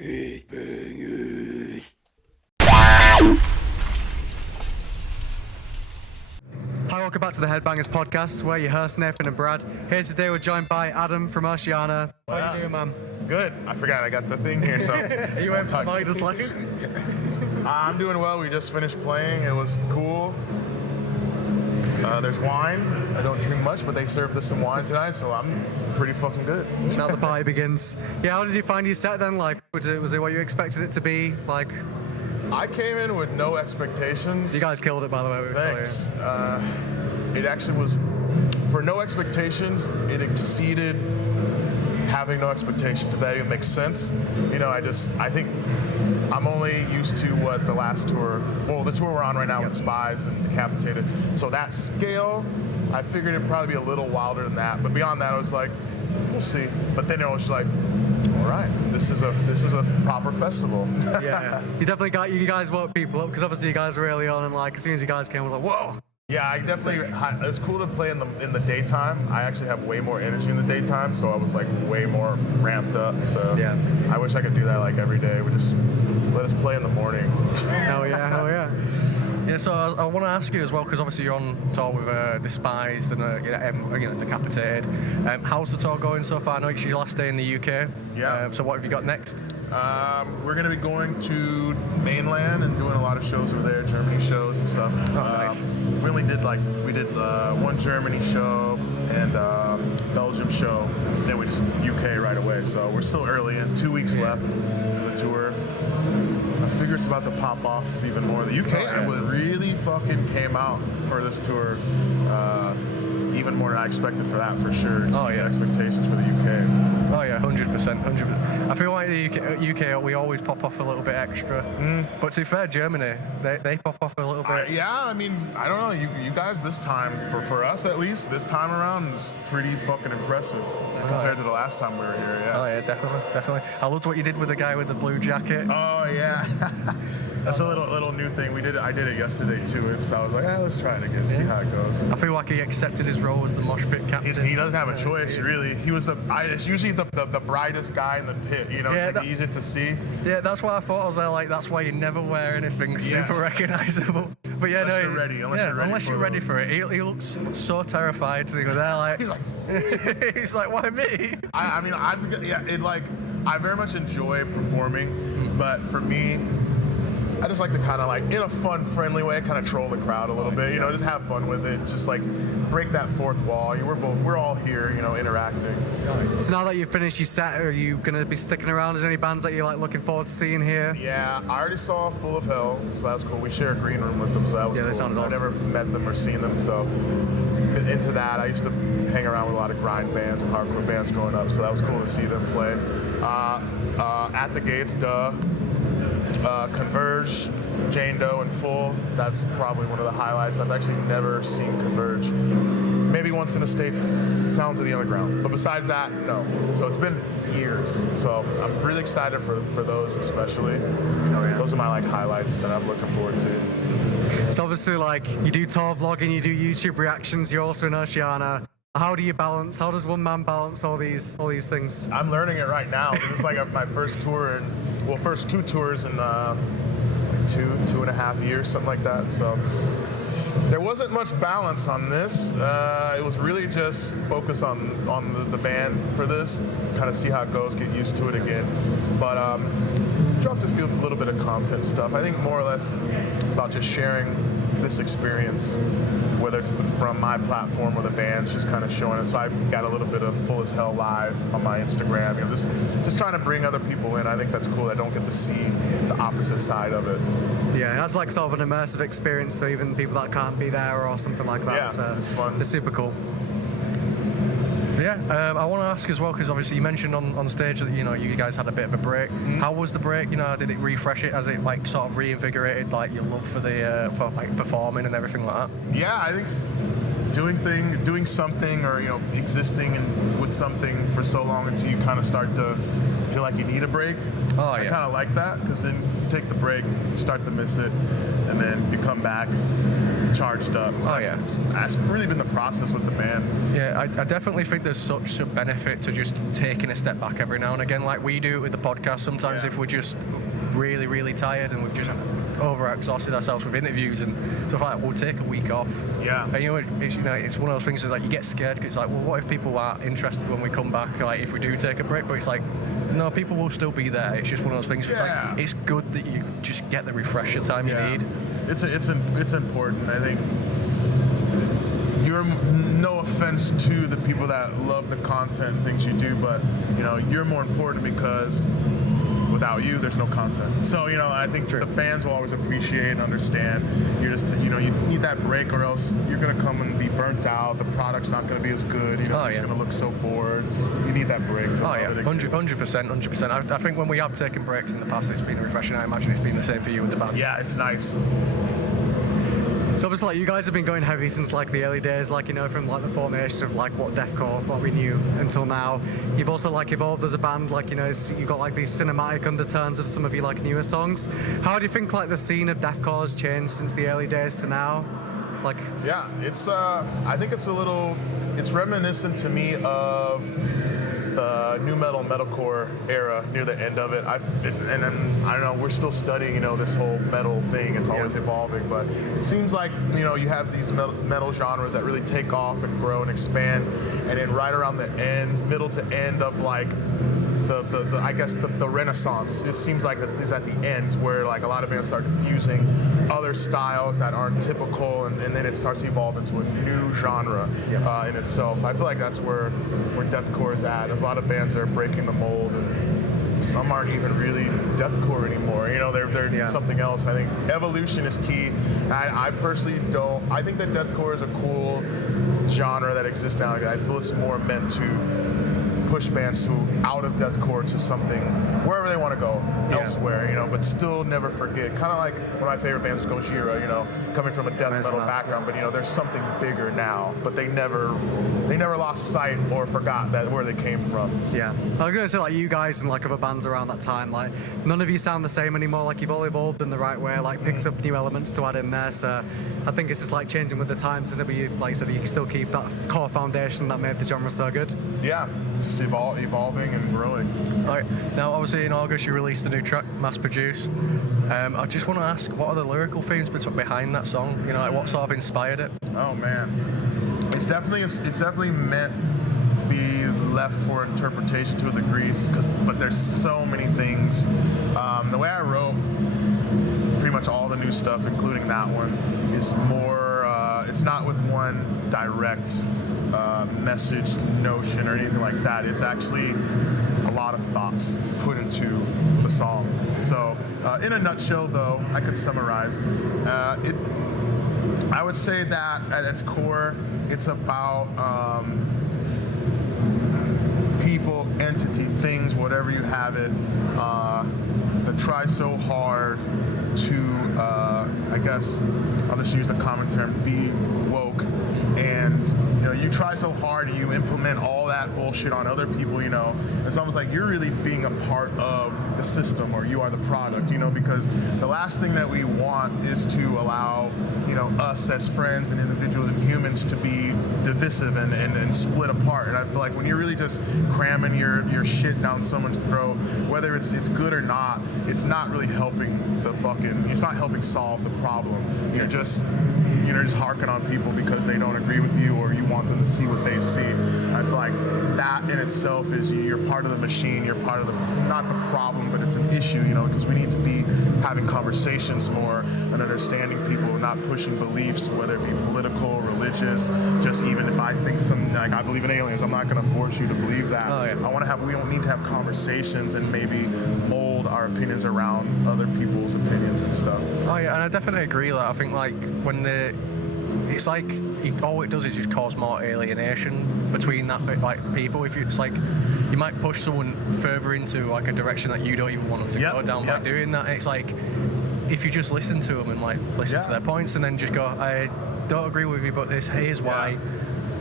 Ich bin ich. Hi, welcome back to the Headbangers Podcast, where your hosts Nathan and Brad. Here today we're joined by Adam from Oceano. How are you doing, man? Good. I forgot I got the thing here, so... Are you waiting for the mic to slide? I'm doing well. We just finished playing. It was cool. There's wine. I don't drink much, but they served us some wine tonight, so I'm pretty fucking good. Now the party begins. Yeah, how did you find your set then? Like, was it what you expected it to be? Like, I came in with no expectations. you guys killed it, by the way. Thanks. It actually was... For no expectations, it exceeded having no expectations, if that even makes sense. You know, I think I'm only used to what the last tour, well, the tour we're on right now with Spies and Decapitated. So that scale, I figured it'd probably be a little wilder than that. But beyond that, I was like, we'll see. But then it was like, all right, this is a proper festival. Yeah, you guys woke people up, because obviously you guys were early on, and like as soon as you guys came, I was like, whoa. Yeah, I definitely. It's cool to play in the daytime. I actually have way more energy in the daytime, so I was like way more ramped up. So yeah, I wish I could do that like every day. We just let us play in the morning. Hell yeah, hell yeah. Yeah, so I want to ask you as well, because obviously you're on tour with Despised and Decapitated. How's the tour going so far? I know it's your last day in the UK. Yeah. So what have you got next? We're going to be going to mainland and doing a lot of shows over there, Germany shows and stuff. Oh, nice. We did one Germany show and Belgium show, and then we just UK right away. So we're still early in, 2 weeks left of the tour. I figure it's about to pop off even more. The UK really fucking came out for this tour, even more than I expected for that, for sure. Expectations for the UK. Oh yeah, 100%, 100%. I feel like the UK we always pop off a little bit extra. But to be fair, Germany, they pop off a little bit. Yeah, I mean, I don't know. You guys this time, for us at least, this time around is pretty fucking impressive compared to the last time we were here. Yeah. Oh yeah, definitely. I loved what you did with the guy with the blue jacket. Oh yeah. That's a little new thing. I did it yesterday too, and so I was like, let's try it again, see how it goes. I feel like he accepted his role as the mosh pit captain. He doesn't have a choice, really. He was it's usually the brightest guy in the pit, you know, it's like easiest to see. Yeah, that's what I thought. I was like, that's why you never wear anything super recognizable. But yeah, unless you're ready for it. He looks so terrified. He goes there like, he's like, why me? I very much enjoy performing, but for me, I just like to kind of like, in a fun, friendly way, kind of troll the crowd a little bit, you know, just have fun with it, just like break that fourth wall. We're all here, you know, interacting. So now that you've finished your set, are you going to be sticking around? Is there any bands that you're like looking forward to seeing here? Yeah, I already saw Full of Hell, so that was cool. We share a green room with them, so that was cool. They sounded awesome. I've never met them or seen them, so into that. I used to hang around with a lot of grind bands and hardcore bands growing up, so that was cool to see them play. At the Gates, Converge, Jane Doe, and Full. That's probably one of the highlights. I've actually never seen Converge. Maybe once in the States, Sounds of the Underground. But besides that, no. So it's been years. So I'm really excited for those especially. Oh, yeah. Those are my highlights that I'm looking forward to. So obviously you do tour vlogging, you do YouTube reactions, you're also in Oceano. How does one man balance all these things? I'm learning it right now. This is my first tour first two tours in 2.5 years, something like that. So there wasn't much balance on this. It was really just focus on the band for this, kind of see how it goes, get used to it again. But dropped a little bit of content stuff. I think more or less about just sharing this experience, whether it's from my platform or the band's just kind of showing it. So I got a little bit of Full as Hell live on my Instagram. You know, just trying to bring other people in. I think that's cool. I don't get to see the opposite side of it. Yeah, that's like sort of an immersive experience for even people that can't be there or something like that. Yeah, so it's fun. It's super cool. So yeah, I want to ask as well, because obviously you mentioned on stage that you guys had a bit of a break. How was the break? Did it refresh it? Has it sort of reinvigorated your love for performing and everything like that? Yeah, I think doing something or existing with something for so long until you kind of start to feel like you need a break. Oh yeah. I kind of like that, because then you take the break, you start to miss it, and then you come back. charged up. So that's really been the process with the band. Yeah, I definitely think there's such a benefit to just taking a step back every now and again, like we do it with the podcast. Sometimes if we're just really, really tired and we've just over-exhausted ourselves with interviews and stuff like that, we'll take a week off. Yeah. And it's one of those things that, like, you get scared because it's like, well, what if people aren't interested when we come back, like if we do take a break? But it's like, no, people will still be there. It's just one of those things. It's like, it's good that you just get the refresher time you need. It's important. I think you're, no offense to the people that love the content and things you do, but you're more important because without you, there's no content. So, I think the fans will always appreciate and understand. You're just, you need that break, or else you're going to come and be burnt out. The product's not going to be as good. You're just going to look so bored. You need that break. 100%. I think when we have taken breaks in the past, it's been refreshing. I imagine it's been the same for you with the band. Yeah, it's nice. So obviously, like, you guys have been going heavy since like the early days, like, from like the formation of like what deathcore, what we knew until now. You've also like evolved as a band, like, you've got like these cinematic undertones of some of your like newer songs. How do you think like the scene of deathcore has changed since the early days to now? Like, yeah, it's I think it's reminiscent to me of the new metal metalcore era near the end of it. And then I don't know, we're still studying this whole metal thing. It's always evolving, but it seems like you have these metal genres that really take off and grow and expand, and then right around the middle to end of like the Renaissance, it seems like is at the end, where like a lot of bands start fusing other styles that aren't typical, and then it starts to evolve into a new genre in itself. I feel like that's where deathcore is at. There's a lot of bands that are breaking the mold, and some aren't even really deathcore anymore. They're something else. I think evolution is key. I personally don't. I think that deathcore is a cool genre that exists now. I feel it's more meant to push bands out of deathcore to something wherever they want to go elsewhere, but still never forget. Kind of like one of my favorite bands is Gojira, coming from a death metal background, but there's something bigger now. But they never lost sight or forgot where they came from. Yeah, I was gonna say, like, you guys and like other bands around that time, like none of you sound the same anymore. Like, you've all evolved in the right way, like picks up new elements to add in there. So I think it's just like changing with the times, and you, like, so that you can still keep that core foundation that made the genre so good. Yeah, just evolving and growing. All right. Now, obviously, in August, you released a new track, mass-produced. I just want to ask, what are the lyrical themes behind that song? Like, what sort of inspired it? Oh man, it's definitely meant to be left for interpretation to a degree, but there's so many things. The way I wrote pretty much all the new stuff, including that one, is more. It's not with one direct message, notion, or anything like that. It's actually a lot of thoughts put into the song. So, in a nutshell, though, I could summarize. I would say that at its core, it's about people, entity, things, whatever you have it, that try so hard to, I guess, I'll just use the common term, be woke. And you try so hard and you implement all that bullshit on other people, it's almost like you're really being a part of the system, or you are the product, because the last thing that we want is to allow, us as friends and individuals and humans to be divisive and split apart. And I feel like when you're really just cramming your shit down someone's throat, whether it's good or not, it's not really helping it's not helping solve the problem. You're just harking on people because they don't agree with you, or you want them to see what they see. I feel like that in itself is you're part of the machine. You're part of not the problem, but it's an issue, because we need to be having conversations more and understanding people, not pushing beliefs, whether it be political, religious. Just even if I think I believe in aliens, I'm not going to force you to believe that. We don't need to have conversations and maybe mold our opinions around other people's opinions and stuff. Oh yeah, and I definitely agree. Like, I think like when it's like all it does is just cause more alienation between people. If it's like you might push someone further into like a direction that you don't even want them to go down by doing that. It's like if you just listen to them and like listen to their points and then just go, I don't agree with you, but here's why.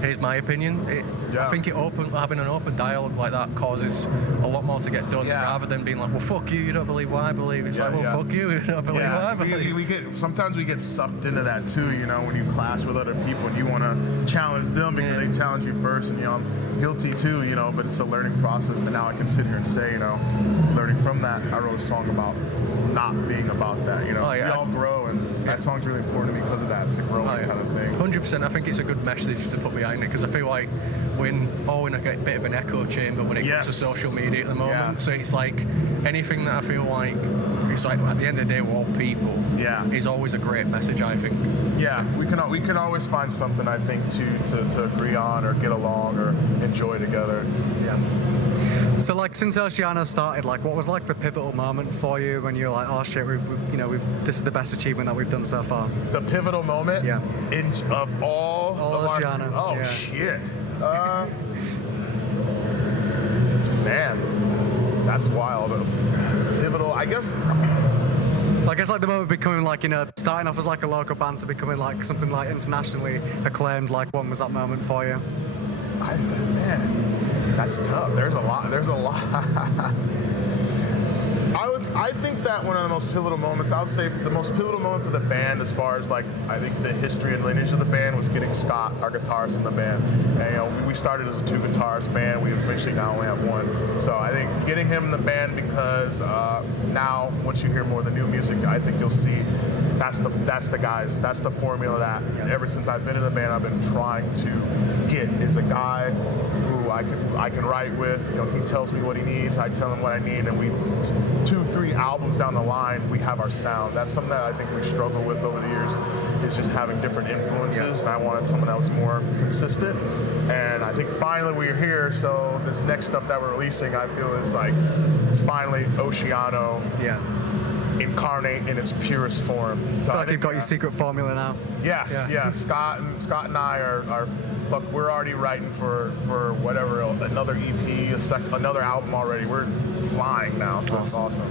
Here's my opinion. Yeah. I think having an open dialogue like that causes a lot more to get done, rather than being like, well, fuck you don't believe what I believe. It's like, well, fuck you don't believe what I believe. Sometimes we get sucked into that too, you know, when you clash with other people and you want to challenge them because they challenge you first, and, you know, I'm guilty too, you know, but it's a learning process. And now I can sit here and say, you know, learning from that, I wrote a song about not being about that, you know. We all grow, and that song's really important to me because of that. It's a growing kind of thing. 100%. I think it's a good message to put behind it, because I feel like we're all in a bit of an echo chamber when it comes to social media at the moment. So it's like anything that I feel like, it's like at the end of the day we're all people. Is always a great message, I think. Yeah, we can always find something, I think, to agree on or get along or enjoy together. Yeah. So, like, since Oceano started, like, what was like the pivotal moment for you when you were like, oh shit, this is the best achievement that we've done so far? The pivotal moment? Yeah. Of all of Oceano. Shit. Man, that's wild. Pivotal, I guess. Like, it's like the moment becoming like, you know, starting off as like a local band to becoming like something like internationally acclaimed. Like, when was that moment for you? Man, that's tough. There's a lot. I think that one of the most pivotal moments, I would say the most pivotal moment for the band, as far as like, I think the history and lineage of the band, was getting Scott, our guitarist, in the band. And, you know, we started as a 2-guitarist band. We eventually now only have one. So I think getting him in the band, because now once you hear more of the new music, I think you'll see that's the guys, that's the formula that ever since I've been in the band I've been trying to get, is a guy who I can write with. You know, he tells me what he needs, I tell him what I need, and we 2-3 albums down the line we have our sound. That's something that I think we struggle with over the years, is just having different influences, and I wanted someone that was more consistent. And I think finally we're here, so this next stuff that we're releasing, I feel is like, it's finally Oceano incarnate in its purest form. So I feel like you've got your secret formula now. Yes, Scott and I are we're already writing for whatever, another EP, another album already. We're flying now, so It's awesome.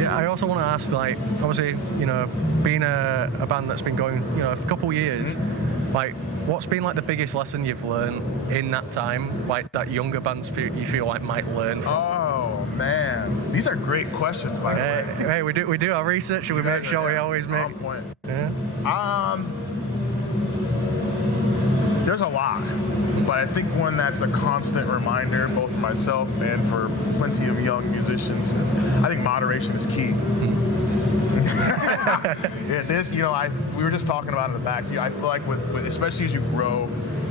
Yeah, I also want to ask, like, obviously, you know, being a band that's been going, you know, a couple years, like, what's been like the biggest lesson you've learned in that time, like that younger bands you feel like might learn from? Oh man, these are great questions, by the way. Hey, we do our research, and we make sure we always make. On point. Yeah. There's a lot, but I think one that's a constant reminder, both for myself and for plenty of young musicians, is I think moderation is key. You know, we were just talking about it in the back. I feel like with especially as you grow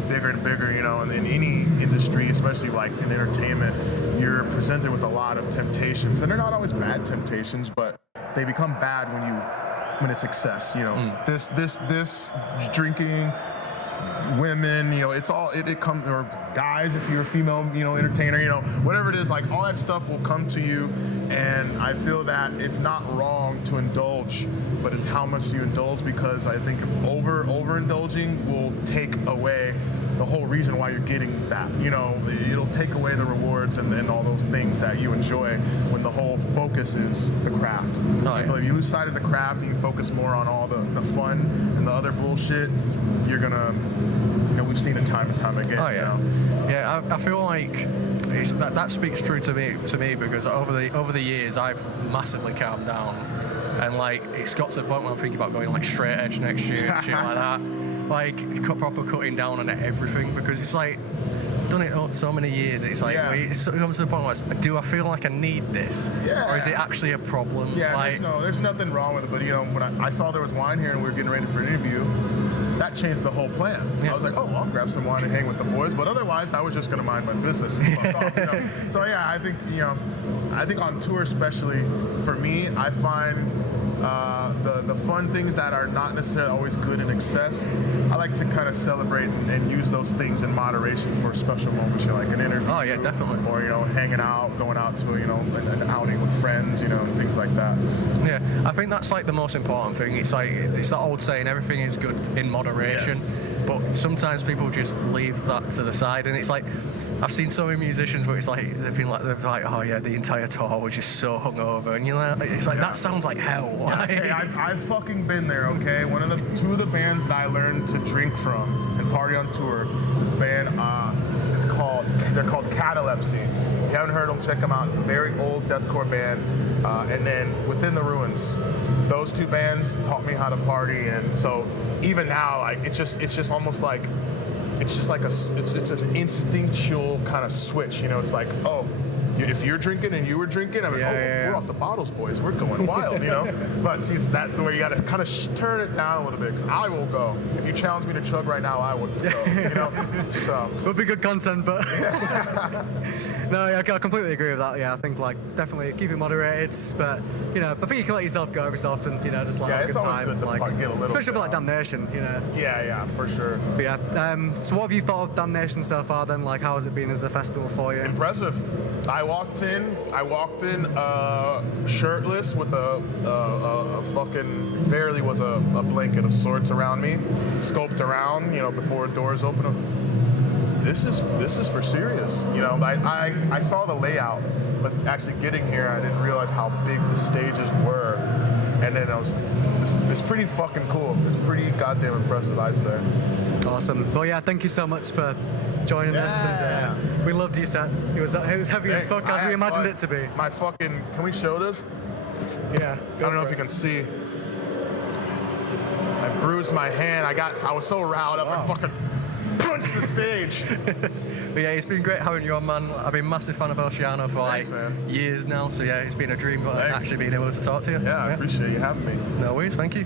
bigger and bigger, you know, and in any industry, especially like in entertainment, you're presented with a lot of temptations, and they're not always bad temptations, but they become bad when it's excess. You know, this drinking, women, you know, it's all it comes, or guys if you're a female, you know, entertainer, you know, whatever it is, like all that stuff will come to you, and I feel that it's not wrong to indulge, but it's how much you indulge, because I think overindulging will take away the whole reason why you're getting that. You know, it'll take away the rewards and all those things that you enjoy when the whole focus is the craft. I feel like if you lose sight of the craft and you focus more on all the fun and the other bullshit, you're gonna, you know, we've seen it time and time again. You know? Yeah, I feel like that speaks true to me because over the years I've massively calmed down, and like it's got to the point where I'm thinking about going like straight edge next year and shit like that, like proper cutting down on everything, because it's like I've done it so many years. It's like it comes to the point where it's, do I feel like I need this, or is it actually a problem? Yeah, like, there's nothing wrong with it, but you know, when I saw there was wine here and we were getting ready for an interview, that changed the whole plan. I was like, oh, well, I'll grab some wine and hang with the boys, but otherwise I was just gonna mind my business and fuck off, you know? So yeah, I think on tour especially, for me, I find the fun things that are not necessarily always good in excess, I like to kind of celebrate and use those things in moderation for special moments, you know, like an interview. Oh yeah, definitely. Or, you know, hanging out, going out to, you know, an outing with friends, you know, and things like that. Yeah, I think that's like the most important thing. It's like, it's that old saying, everything is good in moderation. Yes. But sometimes people just leave that to the side, and it's like, I've seen so many musicians where it's like they're like, oh yeah, the entire tour was just so hungover, and you're like, it's like that sounds like hell. Hey, I've fucking been there, okay? Two of the bands that I learned to drink from and party on tour. This band, they're called Catalepsy. If you haven't heard them, check them out. It's a very old deathcore band. And then Within the Ruins, those two bands taught me how to party, and so even now, like it's just almost like it's an instinctual kind of switch. You know, it's like, oh, if you're drinking and you were drinking, I mean, we're off the bottles, boys. We're going wild, you know. But see, that where you got to kind of turn it down a little bit. Because I will go. If you challenge me to chug right now, I would go. You know. So would be good content, but no, yeah, I completely agree with that. Yeah, I think like definitely keep it moderated, but you know, I think you can let yourself go every so often. You know, just like have a good time, good to like get a little especially for like Damnation. You know. Yeah, for sure. But yeah, so what have you thought of Damnation so far? Then, like, how has it been as a festival for you? Impressive. I walked in shirtless with a fucking, barely was a blanket of sorts around me, scoped around, you know, before doors open. This is for serious. You know, I saw the layout, but actually getting here, I didn't realize how big the stages were. And then I was like, it's pretty fucking cool. It's pretty goddamn impressive, I'd say. Awesome. Well, yeah, thank you so much for joining us, and we loved your set. It was heavy as fuck as we imagined it to be. My fucking, can we show this? Yeah. I don't know if you can see. I bruised my hand. I was so riled up. I fucking punched the stage. But yeah, it's been great having you on, man. I've been a massive fan of Oceano for years now, so yeah, it's been a dream actually being able to talk to you. Yeah, I appreciate you having me. No worries, thank you.